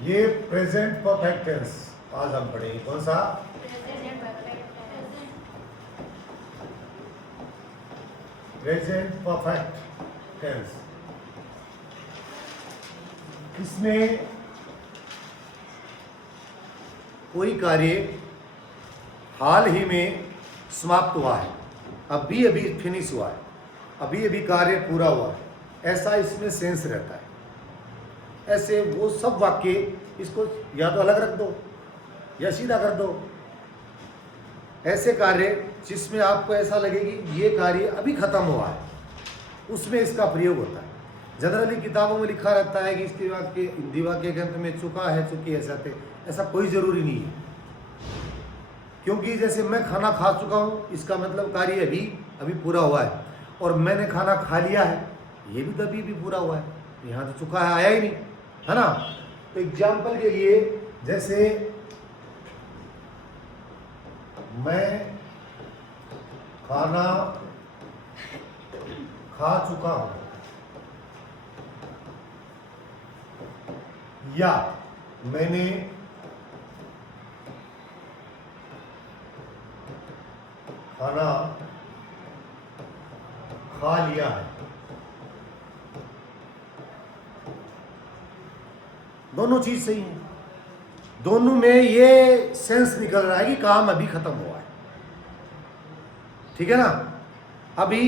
ये present perfect tense आज हम पढ़ेंगे। कौन सा? Present perfect tense. इसमें कोई कार्य हाल ही में समाप्त हुआ है, अभी अभी फिनिश हुआ है, अभी अभी कार्य पूरा हुआ है, ऐसा इसमें सेंस रहता है। ऐसे वो सब वाक्य, इसको या तो अलग रख दो या सीधा कर दो। ऐसे कार्य जिसमें आपको ऐसा लगे कि ये कार्य अभी खत्म हुआ है, उसमें इसका प्रयोग होता है। जनरली किताबों में लिखा रहता है कि इसके वाक्य हिंदी वाक्य के अंत में चुका है, चुकी है, ऐसा कोई जरूरी नहीं है। क्योंकि जैसे मैं खाना खा चुका हूँ, इसका मतलब कार्य अभी पूरा हुआ है, और मैंने खाना खा लिया है, ये भी तभी भी पूरा हुआ है, यहाँ तो चुका है, आया ही नहीं, है ना। तो एग्जाम्पल के लिए, जैसे मैं खाना खा चुका हूं, या मैंने खाना खा लिया है, दोनों चीज सही है। दोनों में ये सेंस निकल रहा है कि काम अभी खत्म हुआ है, ठीक है ना। अभी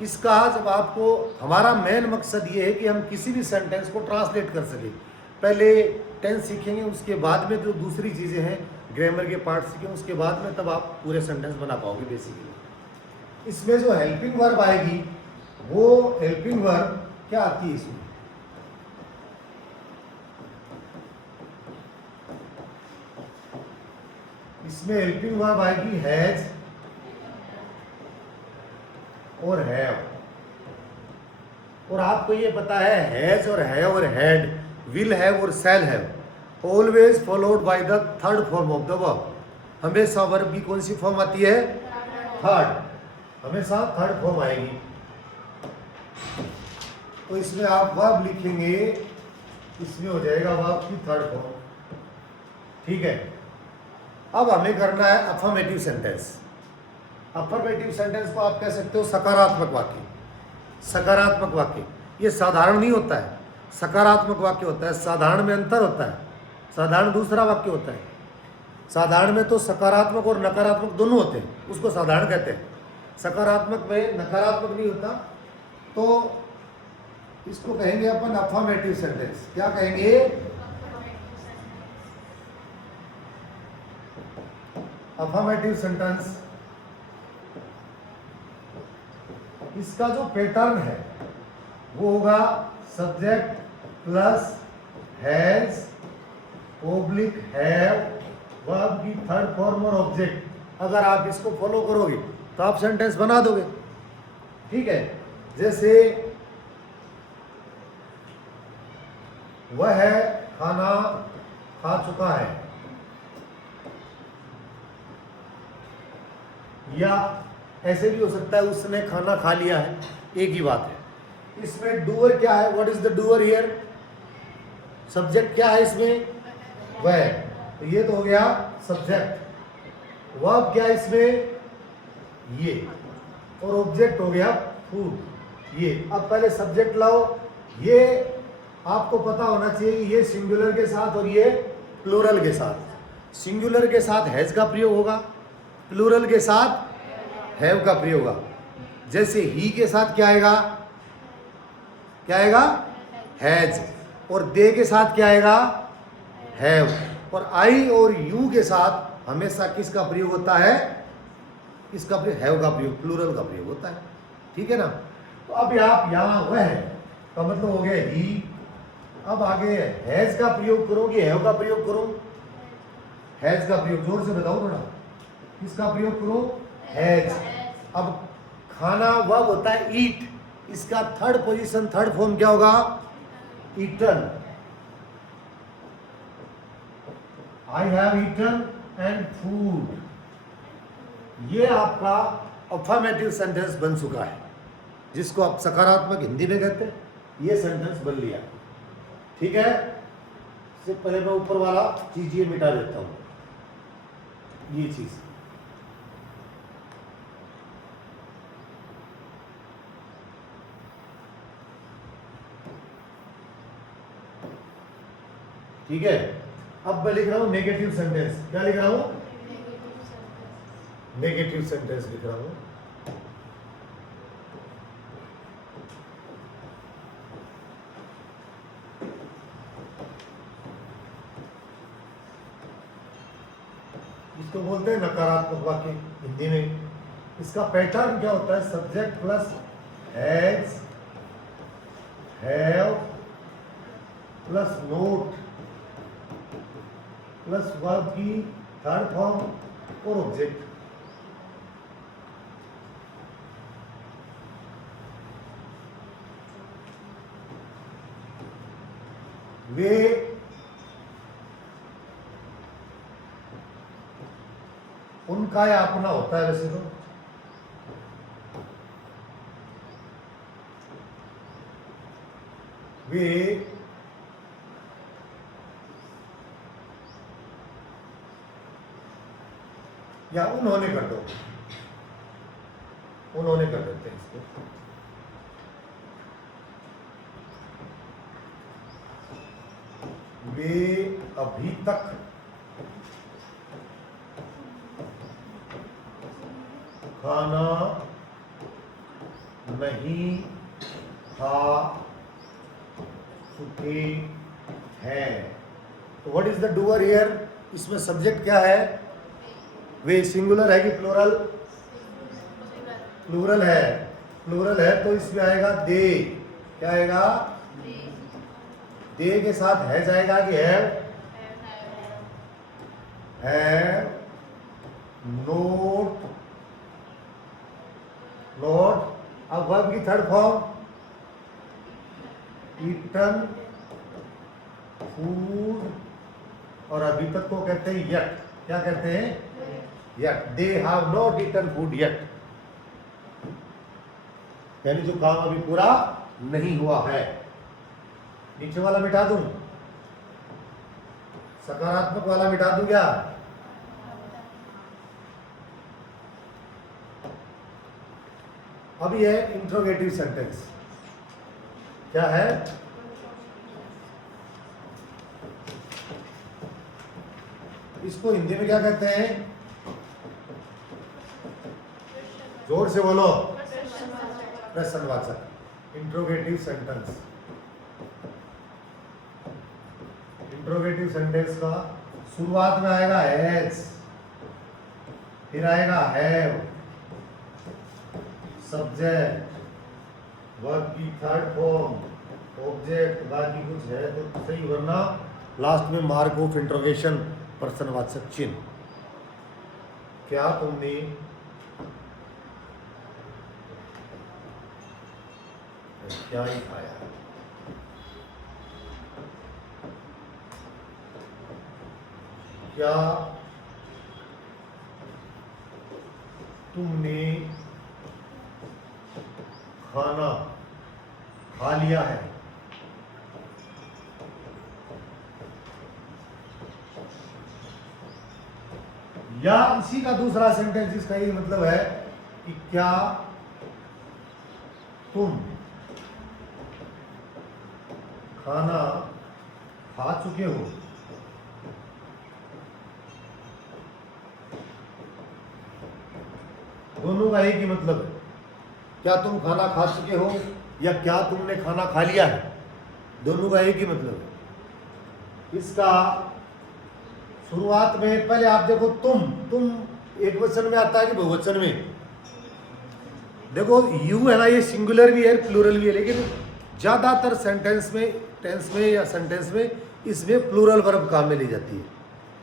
इसका जब आपको, हमारा मेन मकसद ये है कि हम किसी भी सेंटेंस को ट्रांसलेट कर सकें। पहले टेंस सीखेंगे, उसके बाद में जो दूसरी चीज़ें हैं, ग्रामर के पार्ट सीखेंगे, उसके बाद में तब आप पूरे सेंटेंस बना पाओगे बेसिकली। इसमें जो हेल्पिंग वर्ब आएगी, वो हेल्पिंग वर्ब क्या आती है इसमें? इसमें हेल्पिंग वर्ब आएगी हैज और हैव। और आपको ये पता है, हैज और हैव और हैड, विल हैव और shall have always followed by the third form of the verb. हमेशा वर्ब की कौन सी फॉर्म आती है? थर्ड, हमेशा थर्ड फॉर्म आएगी। तो इसमें आप वर्ब लिखेंगे, इसमें हो जाएगा वर्ब की थर्ड फॉर्म, ठीक है। अब हमें करना है अफर्मेटिव सेंटेंस। अफर्मेटिव सेंटेंस को आप कह सकते हो सकारात्मक वाक्य। सकारात्मक वाक्य ये साधारण नहीं होता है, सकारात्मक वाक्य होता है। साधारण में अंतर होता है, साधारण दूसरा वाक्य होता है। साधारण में तो सकारात्मक और नकारात्मक दोनों होते हैं, उसको साधारण कहते हैं। सकारात्मक में नकारात्मक नहीं होता, तो इसको कहेंगे अपन अफर्मेटिव सेंटेंस। क्या कहेंगे? Affirmative sentence. इसका जो पैटर्न है वो होगा subject plus has oblique have, verb की थर्ड फॉर्म और ऑब्जेक्ट। अगर आप इसको फॉलो करोगे तो आप सेंटेंस बना दोगे, ठीक है। जैसे वह खाना खा चुका है, या ऐसे भी हो सकता है उसने खाना खा लिया है, एक ही बात है। इसमें डूअर क्या है? What is the doer here? Subject क्या है इसमें? वह। तो ये तो हो गया सब्जेक्ट। वर्ब क्या है इसमें? ये। और ऑब्जेक्ट हो गया फूड, ये। अब पहले सब्जेक्ट लाओ। ये आपको पता होना चाहिए कि ये सिंगुलर के साथ और ये प्लूरल के साथ। सिंगुलर के साथ हैज का प्रयोग होगा, प्लूरल के साथ हैव का प्रयोग होगा। जैसे ही के साथ क्या आएगा? क्या आएगा? हैज। और दे के साथ क्या आएगा? हैव। और आई और यू के साथ हमेशा किसका प्रयोग होता है? किसका प्रयोग? हैव का प्रयोग, प्लूरल का प्रयोग होता है, ठीक है ना। तो अब आप यहाँ वह है का मतलब हो गया ही। अब आगे हैज का प्रयोग करो कि हैव का प्रयोग करो? हैज का प्रयोग, जोर से बताओ थोड़ा। किसका प्रयोग करो? हैज। अब खाना वर्ब होता है ईट, इसका थर्ड पोजीशन, थर्ड फॉर्म क्या होगा? Eaten. I have eaten and food. ये आपका अफर्मेटिव सेंटेंस बन चुका है, जिसको आप सकारात्मक हिंदी में कहते हैं। ये सेंटेंस बन लिया, ठीक है। सबसे पहले मैं ऊपर वाला चीज ये मिटा देता हूँ, ये चीज। ठीक है, अब मैं लिख रहा हूं नेगेटिव सेंटेंस। क्या लिख रहा हूं? नेगेटिव सेंटेंस लिख रहा हूं। इसको बोलते हैं नकारात्मक वाक्य हिंदी में। इसका पैटर्न क्या होता है? Subject plus has, have plus note plus verb की थर्ड फॉर्म और ऑब्जेक्ट। वे उनका या अपना होता है वैसे तो, वे या उन्होंने कर दो, उन्होंने कर देते हैं इसको। वे अभी तक खाना नहीं खा चुके हैं। तो what is the doer here? इसमें सब्जेक्ट क्या है? वे सिंगुलर है कि प्लूरल? प्लूरल है। प्लूरल है तो इसमें आएगा दे। क्या आएगा? दे के साथ है जाएगा कि हैव नोट, नोट। अब वर्ब की थर्ड फॉर्म ईटन फूड, और अभी तक को कहते हैं यट। क्या कहते हैं? Yet. They have not eaten food yet, यानी जो काम अभी पूरा नहीं हुआ है। नीचे वाला मिटा दूं? सकारात्मक वाला मिटा दूं क्या? अब ये है इंट्रोगेटिव सेंटेंस। क्या है? इसको हिंदी में क्या कहते हैं? जोर से बोलो। प्रश्नवाचक। Interrogative sentence. इंट्रोगेटिव सेंटेंस का शुरुआत में आएगा हैज, फिर आएगा हैव, सब्जेक्ट, वर्ब की थर्ड फॉर्म, ऑब्जेक्ट, बाकी कुछ है तो सही, वरना लास्ट में मार्क ऑफ इंट्रोगेशन, प्रश्नवाचक चिन्ह। क्या तुमने क्या ही खाया? क्या तुमने खाना खा लिया है? या इसी का दूसरा सेंटेंस, इसका ये मतलब है कि क्या तुम खाना खा चुके हो? दोनों का एक ही मतलब है। क्या तुम खाना खा चुके हो या क्या तुमने खाना खा लिया है, दोनों का एक ही मतलब है। इसका शुरुआत में पहले आप देखो, तुम एक वचन में आता है कि बहुवचन में? देखो यू है ना, ये सिंगुलर भी है प्लूरल भी है, लेकिन ज्यादातर सेंटेंस में, टेंस में या सेंटेंस में इसमें प्लूरल वर्ब काम में ली जाती है।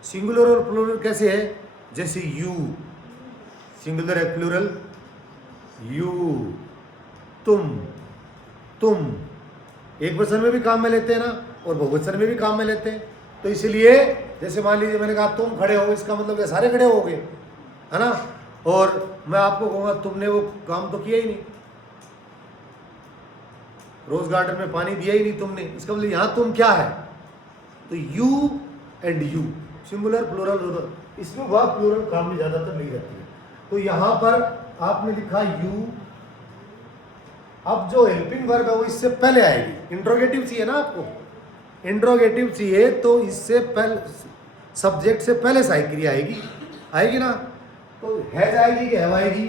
सिंगुलर और प्लूरल कैसे है? जैसे यू सिंगुलर है, प्लूरल यू, तुम एक वचन में भी काम में लेते हैं ना, और बहुवचन में भी काम में लेते हैं। तो इसलिए जैसे मान लीजिए मैंने कहा तुम खड़े हो, इसका मतलब ये सारे खड़े हो गए, है ना। और मैं आपको कहूँगा तुमने वो काम तो किया ही नहीं, रोज गार्डन में पानी दिया ही नहीं तुमने, इसका मतलब यहाँ तुम क्या है? तो you and you, singular plural, इसमें वह प्लूरल काम में ज़्यादातर नहीं रहती है। तो यहाँ पर आपने लिखा यू, अब जो हेल्पिंग वर्ब है वो इससे पहले आएगी। इंट्रोगेटिव चाहिए ना आपको, इंट्रोगेटिव चाहिए तो इससे पहले सब्जेक्ट से पहले सहायक क्रिया आएगी, आएगी ना। तो हैज आएगी कि हैव आएगी?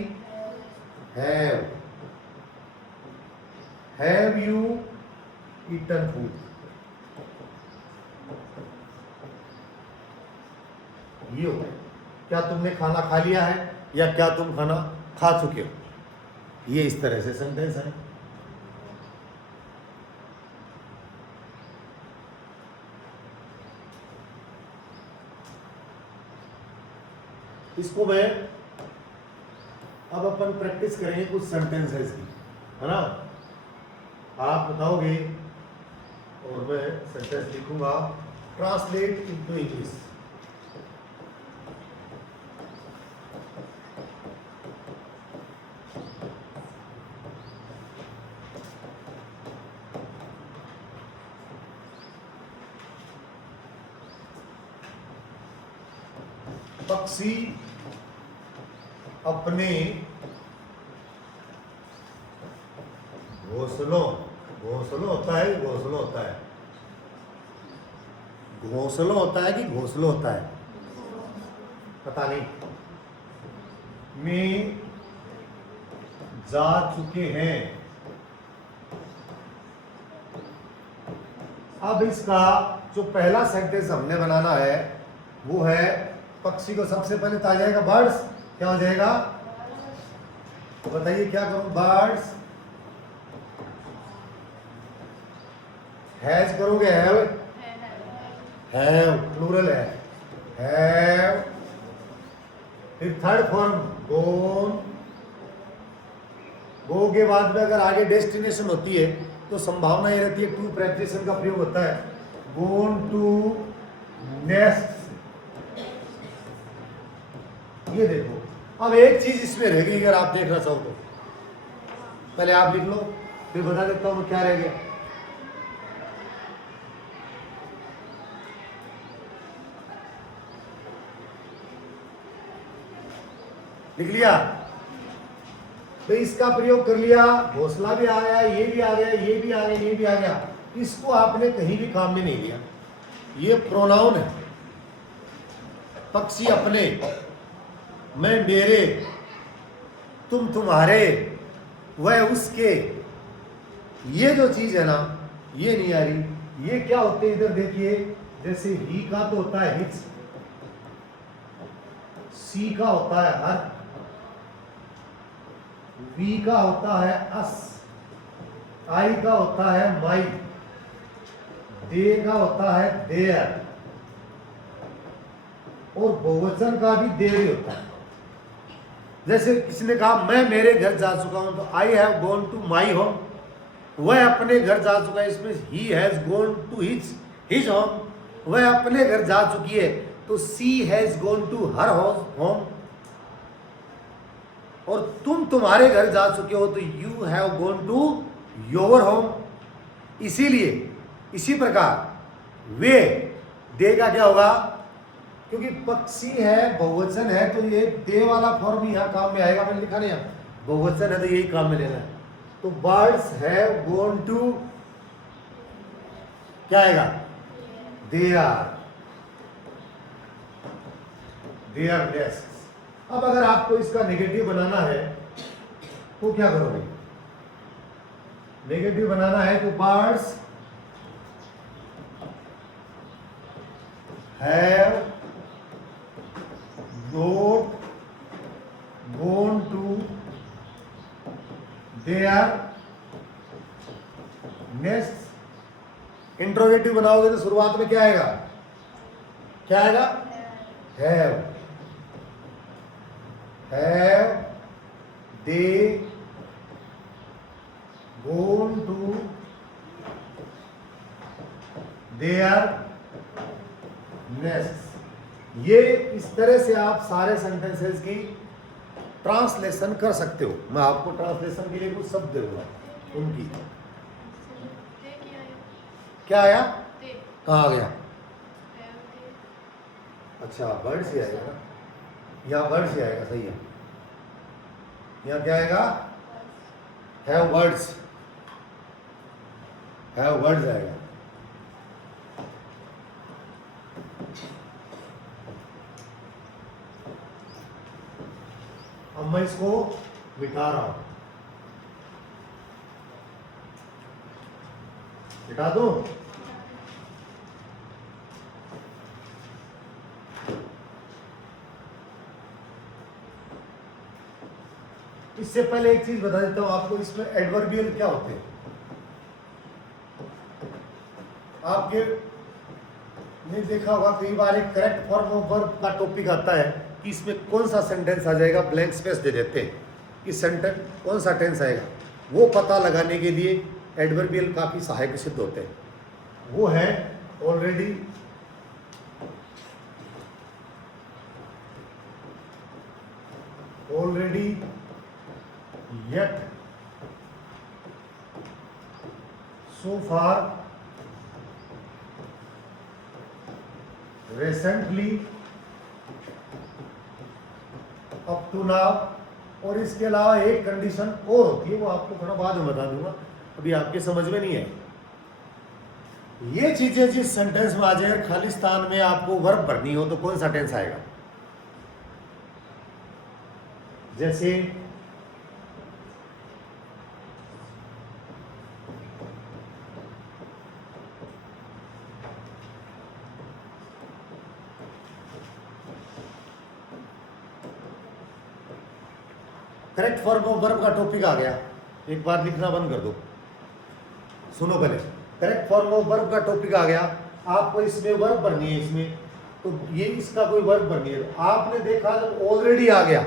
हैव यू ईटन फूड, ये होता है क्या तुमने खाना खा लिया है या क्या तुम खाना खा चुके हो, ये इस तरह से सेंटेंस है। इसको मैं अब अपन प्रैक्टिस करेंगे कुछ सेंटेंसेस की, है ना। आप बताओगे और मैं सेंटेंस लिखूंगा, ट्रांसलेट इनटू इंग्लिश। पक्षी अपने घोंसलों, घोंसलों होता है, घोंसलों होता है, घोंसलों होता है कि घोंसलों होता है, पता नहीं, में जा चुके हैं। अब इसका जो पहला सेंटेंस हमने बनाना है वो है, पक्षी को सबसे पहले तो आ जाएगा बर्ड्स, क्या हो जाएगा तो बताइए क्या करूं, बर्ड्स, हैज करोगे, हैव प्लूरल है, हैव, फिर थर्ड फॉर्म गोन, गो के बाद में अगर आगे डेस्टिनेशन होती है तो संभावना ये रहती है टू प्रेपोजिशन का प्रयोग होता है, गोन टू नेस्ट। ये देखो, अब एक चीज इसमें रह गई, अगर आप देखना चाहो तो पहले आप लिख लो, फिर बता देता हूं क्या रह गया। लिख लिया तो इसका प्रयोग कर लिया, घोंसला भी आ गया, ये भी आ गया, ये भी आ गया, ये भी आ गया, इसको आपने कहीं भी काम में नहीं लिया, ये प्रोनाउन है। पक्षी अपने, मैं मेरे, तुम तुम्हारे, वह उसके, ये जो चीज है ना ये नहीं आ रही। ये क्या होते हैं इधर देखिए, जैसे ही का तो होता है हिच, सी का होता है हर, वी का होता है अस, आई का होता है माई, दे का होता है देयर, और बहुवचन का भी देर ही होता है। जैसे किसी ने कहा मैं मेरे घर जा चुका हूं, तो I have gone to my home, वह अपने घर जा चुका है, इसमें ही has gone to his home, वह अपने घर जा चुकी है, तो she has gone to her home, और तुम तुम्हारे घर जा चुके हो तो you have gone to your home. इसीलिए इसी प्रकार वे, दे का क्या होगा, क्योंकि पक्षी है बहुवचन है तो ये दे वाला फॉर्म यहाँ काम में आएगा, मैंने लिखा नहीं है, बहुवचन है तो यही काम में लेना है। तो बर्ड्स हैव गॉन टू, क्या आएगा, दे आर नेस्ट। अब अगर आपको इसका नेगेटिव बनाना है तो क्या करोगे, नेगेटिव बनाना है तो birds have not gone to their nest. Interrogative बनाओगे तो शुरुआत में क्या आएगा, क्या आएगा, have they gone to their nest. ये इस तरह से आप सारे सेंटेंसेस की ट्रांसलेशन कर सकते हो। मैं आपको ट्रांसलेशन के लिए कुछ शब्द दूंगा उनकी। क्या आया, कहाँ आ गया, अच्छा वर्ड से आएगा ना, यहाँ वर्ड से आएगा, सही है। यहाँ क्या आएगा? हैव वर्ड्स, हैव वर्ड्स आएगा। अब मैं इसको मिटा रहा हूं, मिटा दूं? इससे पहले एक चीज बता देता हूं आपको, इसमें एडवर्बियल क्या होते हैं। आपके ने देखा होगा कई बार एक करेक्ट फॉर्म ऑफ वर्ब का टॉपिक आता है कि इसमें कौन सा सेंटेंस आ जाएगा, ब्लैंक स्पेस दे देते हैं कि सेंटेंस कौन सा टेंस आएगा। वो पता लगाने के लिए एडवर्बियल काफी सहायक सिद्ध होते हैं। वो है already, already, yet, so far, recently, up to now. और इसके अलावा एक कंडीशन और होती है, वो आपको थोड़ा बाद में बता दूंगा, अभी आपके समझ में नहीं है। ये चीजें जिस सेंटेंस में आ जाए, खालिस्तान में आपको वर्ब भरनी हो तो कौन सा टेंस आएगा? जैसे करेक्ट फॉर्म ऑफ वर्ब का टॉपिक आ गया, एक बार लिखना बंद कर दो, सुनो पहले। करेक्ट फॉर्म ऑफ वर्ब का टॉपिक आ गया, आपको इसमें वर्ब भरनी है, इसमें तो ये इसका कोई वर्ब भरनी है। तो आपने देखा जब ऑलरेडी आ गया,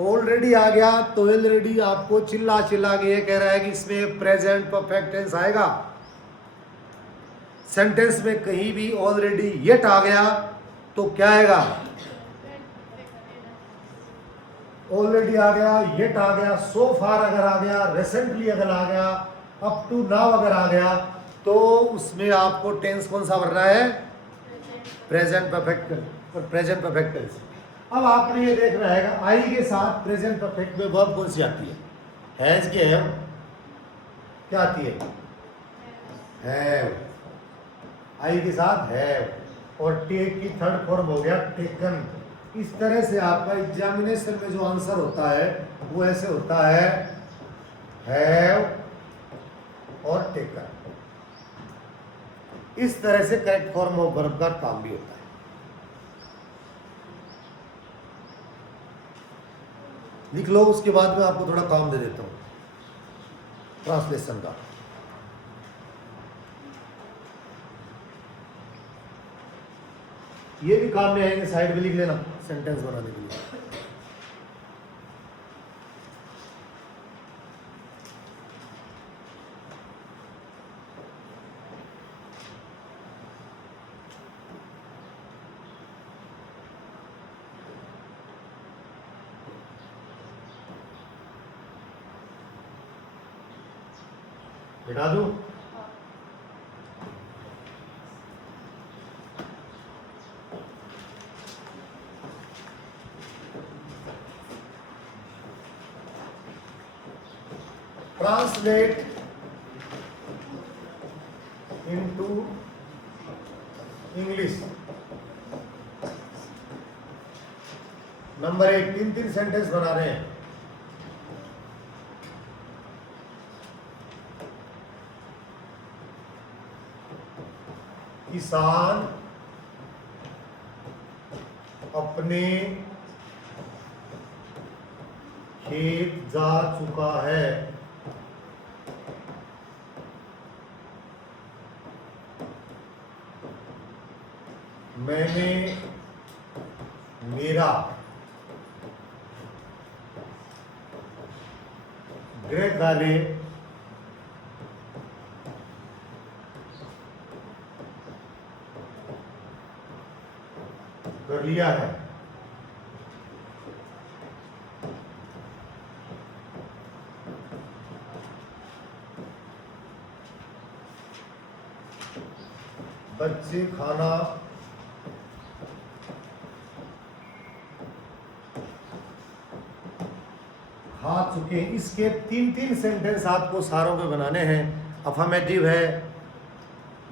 ऑलरेडी आ गया तो ऑलरेडी आपको चिल्ला चिल्ला के ये कह रहा है कि इसमें प्रेजेंट परफेक्ट टेंस आएगा। सेंटेंस में कहीं भी ऑलरेडी येट आ गया तो क्या आएगा? ऑलरेडी आ गया, येट आ गया, सो फार अगर आ गया, रिसेंटली अगर आ गया, अप टू नाउ अगर आ गया, तो उसमें आपको टेंस कौन सा भरना है? Present perfect, present perfect tense. अब आपने ये देखना है आई के साथ प्रेजेंट परफेक्ट में वर्ब कौन सी आती है? हैज के हैव, क्या आती है? हैव। आई के साथ हैव। और टेक की थर्ड फॉर्म हो गया टेकन। इस तरह से आपका एग्जामिनेशन में जो आंसर होता है वो ऐसे होता है, हैव और टेकन। इस तरह से करेक्ट फॉर्म ऑफ वर्ब का काम भी होता है। लिख लो, उसके बाद में आपको थोड़ा काम दे देता हूं ट्रांसलेशन का। ये भी काम में आएंगे, साइड में लिख लेना सेंटेंस बनाने के लिए। बिठा दूं? Translate into English। Number 1, 3 sentence बना रहे हैं। किसान अपने खेत जा चुका है। मैंने मेरा गृह कार्य कर लिया है। बच्चे खाना चुके हैं। इसके 3 सेंटेंस आपको सारों में बनाने हैं। अफर्मेटिव है,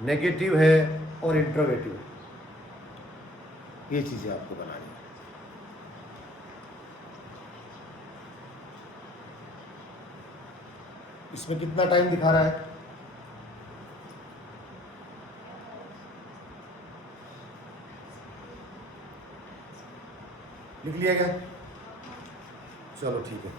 नेगेटिव है और इंट्रोगेटिव है। ये चीजें आपको बनानी है। इसमें कितना टाइम दिखा रहा है? लिख लिया गया? चलो ठीक है।